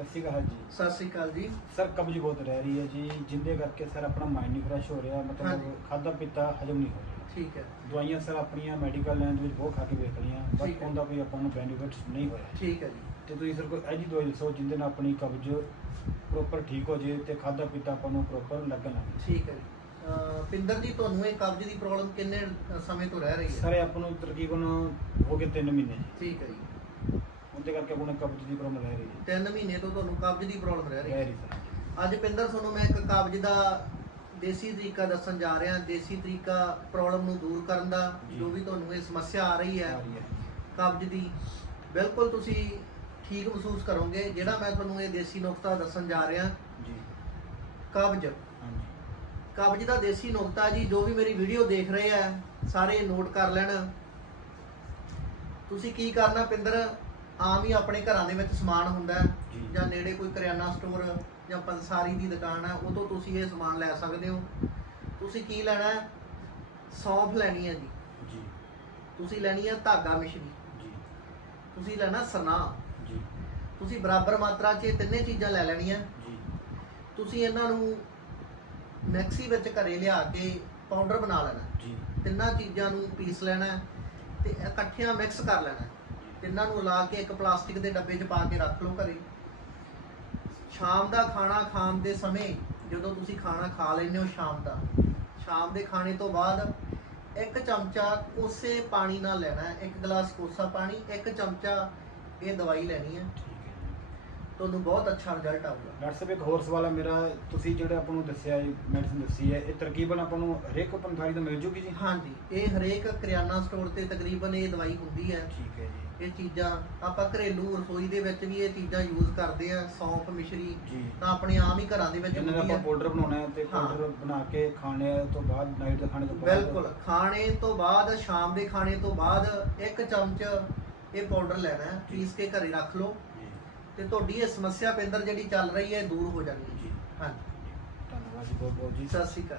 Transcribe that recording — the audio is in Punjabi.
ਸਤਿ ਸ਼੍ਰੀ ਅਕਾਲ ਜੀ। ਸਤਿ ਸ੍ਰੀ ਅਕਾਲ ਜੀ। ਸਰ ਕਬਜ਼ ਬਹੁਤ ਰਹਿ ਰਹੀ ਹੈ ਜੀ ਜਿੰਦੇ ਕਰਕੇ ਸਰ ਆਪਣਾ ਮਾਈਂਡ ਨਹੀਂ ਫਰੈਸ਼ ਹੋ ਰਿਹਾ ਮਤਲਬ। ਖਾਦਾ ਪੀਤਾ ਹਜਮ ਨਹੀਂ ਹੋ ਰਿਹਾ। ਠੀਕ ਹੈ। ਦਵਾਈਆਂ ਸਰ ਆਪਣੀਆਂ ਮੈਡੀਕਲ ਲਾਈਨ ਦੇ ਵਿੱਚ ਬਹੁਤ ਖਾ ਕੇ ਵੇਖ ਲਈਆਂ ਠੀਕ ਬਟ ਹੈ। ਉਹਦਾ ਕੋਈ ਆਪਾਂ ਨੂੰ ਬੈਨੀਫਿਟ ਨਹੀਂ ਹੋਇਆ। ਠੀਕ ਹੈ ਜੀ। ਤੇ ਤੁਸੀਂ ਸਰ ਕੋਈ ਅਜੀ ਦਵਾਈ ਦੱਸੋ ਜਿੰਦੇ ਨਾਲ ਆਪਣੀ ਕਬਜ਼ ਪ੍ਰੋਪਰ ਠੀਕ ਹੋ ਜੇ ਤੇ ਖਾਦਾ ਪੀਤਾ ਆਪਾਂ ਨੂੰ ਪ੍ਰੋਪਰ ਲੱਗਣ ਲੱਗੇ ਠੀਕ ਹੈ ਜੀ। ਅਹ ਪਿੰਦਰ ਜੀ ਤੁਹਾਨੂੰ ਇਹ ਕਬਜ਼ ਦੀ ਪ੍ਰੋਬਲਮ ਕਿੰਨੇ ਅ, ਸਮੇਂ ਤੋਂ ਰਹਿ ਰਹੀ ਹੈ? ਸਰ ਆਪਾਂ ਨੂੰ ਤਕਰੀਬਨ ਹੋ ਗਏ 3 ਮਹੀਨੇ ਜੀ। ਠੀਕ ਹੈ ਜੀ। ਉਹਦੇ ਕਰਕੇ ਆਪਾਂ ਨੂੰ ਕਬਜ਼ ਦੀ ਪ੍ਰੋਬਲਮ ਰਹਿ ਰਹੀ ਹੈ। 3 ਮਹੀਨੇ ਤੋਂ ਤੁਹਾਨੂੰ ਕਬਜ਼ ਦੀ ਪ੍ਰੋਬਲਮ ਰਹਿ ਰਹੀ ਰਹਿ ਹੈ। ਰਹੀ ਸਰ ਅੱਜ ਪਿੰਦਰ ਤੁਹਾਨੂੰ ਮੈਂ ਇੱਕ ਕਬਜ਼ ਦਾ ਦੇਸੀ ਤਰੀਕਾ ਦੱਸਣ ਜਾ ਰਿਹਾ ਦੇਸੀ ਤਰੀਕਾ ਪ੍ਰੋਬਲਮ ਨੂੰ ਦੂਰ ਕਰਨ ਦਾ ਜੀ। ਜੋ ਵੀ ਤੁਹਾਨੂੰ ਇਹ ਸਮੱਸਿਆ ਆ ਰਹੀ ਆ ਹੈ ਰਹੀ ਹੈ। ਕਬਜ਼ ਦੀ ਬਿਲਕੁਲ ਤੁਸੀਂ ਠੀਕ ਮਹਿਸੂਸ ਕਰੋਗੇ ਜਿਹੜਾ ਮੈਂ ਤੁਹਾਨੂੰ ਇਹ ਦੇਸੀ ਨੁਕਤਾ ਦੱਸਣ ਜਾ ਰਿਹਾ। ਜੀ। ਕਬਜ਼। ਹਾਂਜੀ। ਕਬਜ਼ ਦਾ ਦੇਸੀ ਨੁਕਤਾ ਜੀ ਜੋ ਵੀ ਮੇਰੀ ਵੀਡੀਓ ਦੇਖ ਰਹੇ ਆ ਸਾਰੇ ਨੋਟ ਕਰ ਲੈਣ। ਤੁਸੀਂ ਕੀ ਕਰਨਾ ਪਿੰਦਰ? ਆਮ ਹੀ ਆਪਣੇ ਘਰਾਂ ਦੇ ਵਿੱਚ ਸਮਾਨ ਹੁੰਦਾ ਹੈ ਜੀ। ਜਾਂ ਨੇੜੇ ਕੋਈ ਕਰਿਆਨਾ ਸਟੋਰ ਜਾਂ ਪੰਸਾਰੀ ਦੀ ਦੁਕਾਨ ਹੈ ਉਹ ਤੋਂ ਤੁਸੀਂ ਇਹ ਸਮਾਨ ਲੈ ਸਕਦੇ ਹੋ। ਤੁਸੀਂ ਕੀ ਲੈਣਾ ਹੈ? ਸੌਂਫ ਲੈਣੀ ਹੈ ਜੀ। ਜੀ। ਤੁਸੀਂ ਲੈਣੀ ਹੈ ਧਾਗਾ ਮਿਸ਼ਰੀ। ਜੀ। ਤੁਸੀਂ ਲੈਣਾ ਸਨਾ। ਜੀ। ਤੁਸੀਂ ਬਰਾਬਰ ਮਾਤਰਾ 'ਚ ਇਹ ਤਿੰਨੇ ਚੀਜ਼ਾਂ ਲੈ ਲੈਣੀਆਂ। ਜੀ। ਤੁਸੀਂ ਇਹਨਾਂ ਨੂੰ ਮਿਕਸੀ ਵਿੱਚ ਘਰੇ ਲਿਆ ਕੇ ਪਾਊਡਰ ਬਣਾ ਲੈਣਾ। ਜੀ। ਤਿੰਨਾਂ ਚੀਜ਼ਾਂ ਨੂੰ ਪੀਸ ਲੈਣਾ ਹੈ ਤੇ ਇਕੱਠਿਆਂ ਮਿਕਸ ਕਰ ਲੈਣਾ ਹੈ। ਤਿੰਨਾਂ ਨੂੰ ਲਾ ਕੇ ਇੱਕ ਪਲਾਸਟਿਕ ਦੇ ਡੱਬੇ 'ਚ ਪਾ ਕੇ ਰੱਖ ਲਓ ਘਰੇ। ਸ਼ਾਮ ਦਾ ਖਾਣਾ ਖਾਣ ਦੇ ਸਮੇਂ ਜਦੋਂ ਤੁਸੀਂ ਖਾਣਾ ਖਾ ਲੈਂਦੇ ਹੋ ਸ਼ਾਮ ਦਾ, ਸ਼ਾਮ ਦੇ ਖਾਣੇ ਤੋਂ ਬਾਅਦ ਇੱਕ ਚਮਚਾ ਕੋਸੇ ਪਾਣੀ ਨਾਲ ਲੈਣਾ ਹੈ। ਇੱਕ ਗਲਾਸ ਕੋਸਾ ਪਾਣੀ, ਇੱਕ ਚਮਚਾ ਇਹ ਦਵਾਈ ਲੈਣੀ ਹੈ। ਤੁਹਾਨੂੰ ਬਹੁਤ ਅੱਛਾ ਰਿਜ਼ਲਟ ਆਊਗਾ। ਡਾਕਟਰ ਸਾਹਿਬ ਇੱਕ ਹੋਰ ਸਵਾਲ ਹੈ ਮੇਰਾ। ਤੁਸੀਂ ਜਿਹੜੇ ਆਪਾਂ ਨੂੰ ਦੱਸਿਆ ਮੈਡੀਸਿਨ ਦੱਸੀ ਹੈ ਇਹ ਤਰਕੀਬਨ ਆਪਾਂ ਨੂੰ ਹਰੇਕ ਪੰਥਾਰੀ ਤੋਂ ਮਿਲ ਜੂਗੀ ਜੀ? ਹਾਂਜੀ ਇਹ ਹਰੇਕ ਕਰਿਆਨਾ ਸਟੋਰ ਤੇ ਤਕਰੀਬਨ ਇਹ ਦਵਾਈ ਹੁੰਦੀ ਹੈ। ਠੀਕ ਹੈ ਜੀ। ਇਹ ਚੀਜ਼ਾਂ ਆਪਾਂ ਘਰੇਲੂ ਰਸੋਈ ਦੇ ਵਿੱਚ ਵੀ ਇਹ ਚੀਜ਼ਾਂ ਯੂਜ਼ ਕਰਦੇ ਆ ਸੌਂਫ ਮਿਸ਼ਰੀ ਜੀ। ਤਾਂ ਆਪਣੇ ਆਮ ਹੀ ਘਰਾਂ ਦੇ ਵਿੱਚ ਜਿੰਨਾਂ ਦਾ ਹੁੰਦੀ ਆਪਾਂ ਹੈ। ਪਾਊਡਰ ਬਣਾਉਣਾ ਹੈ ਤੇ ਹਾਂ। ਪਾਊਡਰ ਬਣਾ ਕੇ ਖਾਣੇ ਤੋਂ ਬਾਅਦ ਨਾਈਟ ਦੇ ਖਾਣੇ ਤੋਂ ਬਾਅਦ ਬਿਲਕੁਲ ਖਾਣੇ ਤੋਂ ਬਾਅਦ ਸ਼ਾਮ ਦੇ ਖਾਣੇ ਤੋਂ ਬਾਅਦ ਇੱਕ ਚਮਚ ਇਹ ਪਾਊਡਰ ਲੈਣਾ ਹੈ। ਪੀਸ ਕੇ ਘਰੇ ਰੱਖ ਲਓ। ਜੀ। ਤੇ ਤੁਹਾਡੀ ਇਹ ਸਮੱਸਿਆ ਪਿੰਦਰ ਜਿਹੜੀ ਚੱਲ ਰਹੀ ਹੈ ਦੂਰ ਹੋ ਜਾਣੀ ਹੈ ਜੀ। ਹਾਂਜੀ। ਧੰਨਵਾਦ ਜੀ ਬਹੁਤ ਬਹੁਤ ਜੀ। ਸਤਿ ਸ਼੍ਰੀ ਅਕਾਲ।